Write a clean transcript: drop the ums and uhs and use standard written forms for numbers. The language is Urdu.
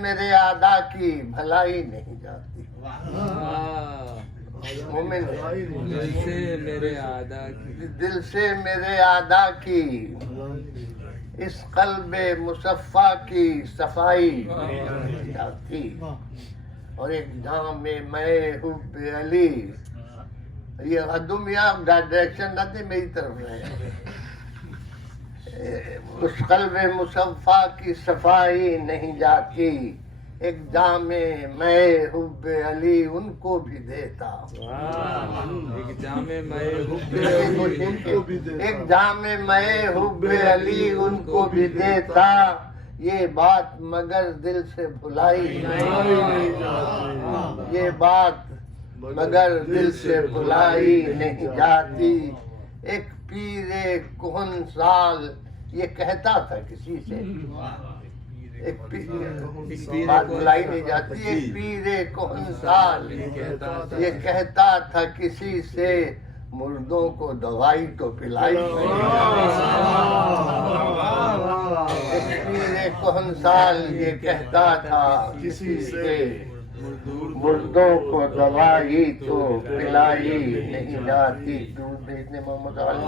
میرے آدا کی بھلائی نہیں جاتی. مومن دل سے میرے آدا کی دل سے میرے آدا کی اس قلب مصفا کی صفائی نہیں جاتی. اور ایک جام میں حب علی، یہ غدم یا ڈائریکشن نہ تھی میری طرف رہے. اس قلب مصفا کی صفائی نہیں جاتی. ایک جام میں حب علی ان کو بھی دیتا. ایک جام میں ایک جام میں حب علی ان کو بھی دیتا. یہ بات مگر دل سے بھلائی نہیں جاتی. یہ بات مگر دل سے بھلائی نہیں جاتی. ایک پیر کہن سال یہ کہتا تھا کسی سے، ایک بات بھلائی نہیں جاتی. ایک پیر کہن سال یہ کہتا تھا کسی سے، مردوں کو دوائی تو پلائی نہیں جاتی. ایک پیر کہن سال یہ کہتا تھا کسی سے، مردوں کو دوائی تو پلائی نہیں جاتی. دودھ بھیجنے محمد علی